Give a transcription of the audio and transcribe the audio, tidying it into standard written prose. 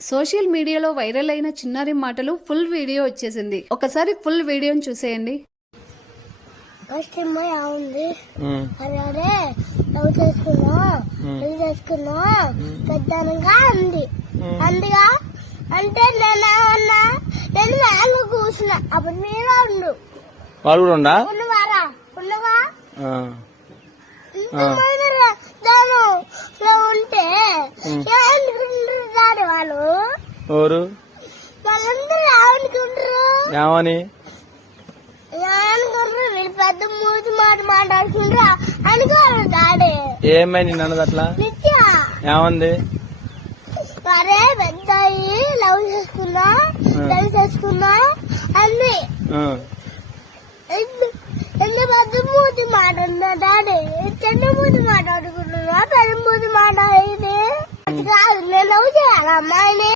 Social మీడియాలో viral అయిన చిన్నారి మాటలు ఫుల్ వీడియో వచ్చేసింది. ఒకసారి ఫుల్ వీడియోని చూసేయండి. ఫస్ట్ ఉంది అదే లవ్ చేసుకున్నా పెద్దనగా ఉంది అందుగా అంటే నేను మేలు కూర్చున్నా అప్పుడు మీరు ఉండు వాళ్ళు కూడా ఉండవా ఉంటే ఏమనుకుంటారు వాళ్ళు ఎవరు వాళ్ళందరూ ఏమనుకుంటారు ఏమని వీళ్ళు పెద్ద మూతి మాట మాట్లాడుకుంటారు అనుకోరు డాడీ ఏమై నిన్ను అన్నది అట్లా నిత్య ఏమంది అరే పెద్ద లవ్ చేసుకున్నా అన్ని ఎన్ని పెద్ద మూతి మాట ఉందా డాడీ చిన్న మూతి మాట్లాడుకుంటున్నా పెద్ద మూతి మాట ఇది నేను లవ్ చేయాలి అమ్మాయిని